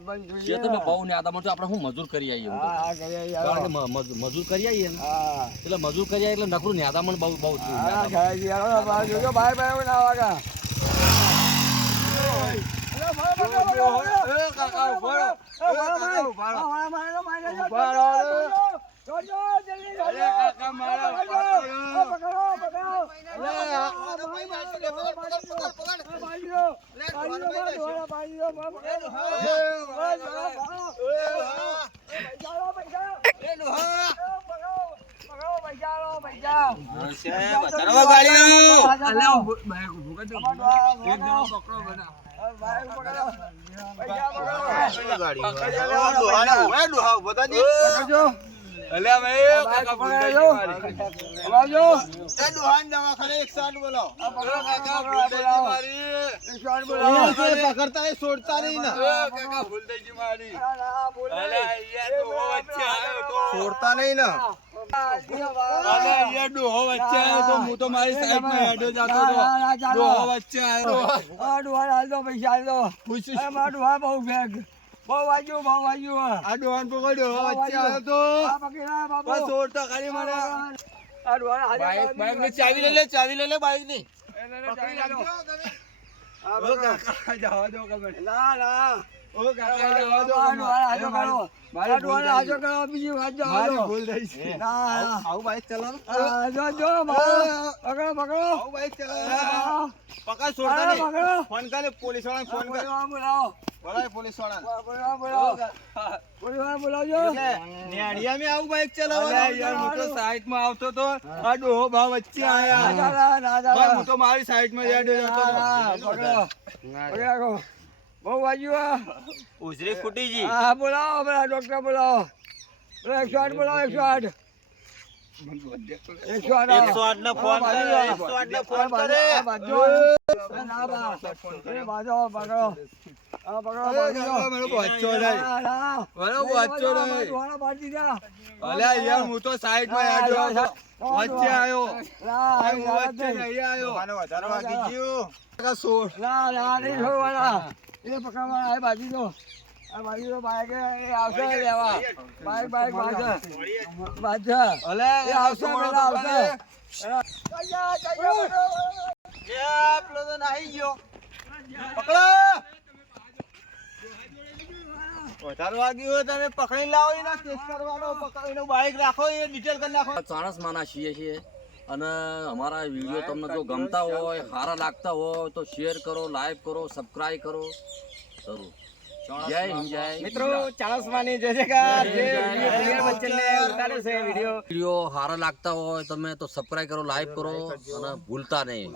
બહુ ને આદા આપણે હું મજૂર કરી આવીએ મજૂર કરી આવીએ ને એટલે મજૂર કરી એટલે નકરું ને આદામણ બહુ બહુ છોડતા નહીં ને હું તો મારી સાઈડ માં હેડો જતો વચ્ચે આવ્યો બહુ વાગ્યું આ ડોહાન પકડ્યો વચ્ચે આવ્યો તો છોડતા ખાલી મને બાઈક ની ચાવી લઈ લે બાઈક ની જવા દો કમેન્ટ ના ઓ કાકા જવા દો મારી બીજી વાત મારી ભૂલ થઈ છે ના આવું બાઈક ચલાવો જો પકડો આવું બાઈક ચલાવો પકડ છોડતા નહીં ફોન કરે પોલીસ વાળાને ફોન કર બોલાવો પોલીસ વાળા બોલાવજો નેડિયા મે આવું બાઈક ચલાવો યાર હું તો સાઈડ માં આવતો તો આ ડોહો ભાવ વચ્ચે આયા હું તો મારી સાઈડ માં યાર પકડો બહુ વાગ્યું ઉજરી ફૂટીજી હા બોલાવો પેલા ડોક્ટર બોલાવો 108 બોલાવો 108 108 ના ફોન કરે 108 ના ફોન કરે બાજુ ના બાજુ પકડો હું તો સાઈડ માં વચ્ચે આવ્યો બાજુ તો બાઈક આવશે લેવા બાઈક આવશે તમે પકડી લાવો એના કેસ કરવાનો પકડીને બાઈક રાખો એ ડિટેલ કરી નાખો ચાણસ માના છીએ અને અમારા વિડીયો તમને જો ગમતા હોય સારા લાગતા હોય તો શેર કરો લાઈક કરો સબસ્ક્રાઇબ કરો જરૂર જય હિન્દ જય મિત્રો ચાણસ માની જય જયકાર બચ્ચનને ઉતારે છે વિડીયો સારા લાગતા હોય તમે તો સબસ્ક્રાઇબ કરો લાઈક કરો અને ભૂલતા નહીં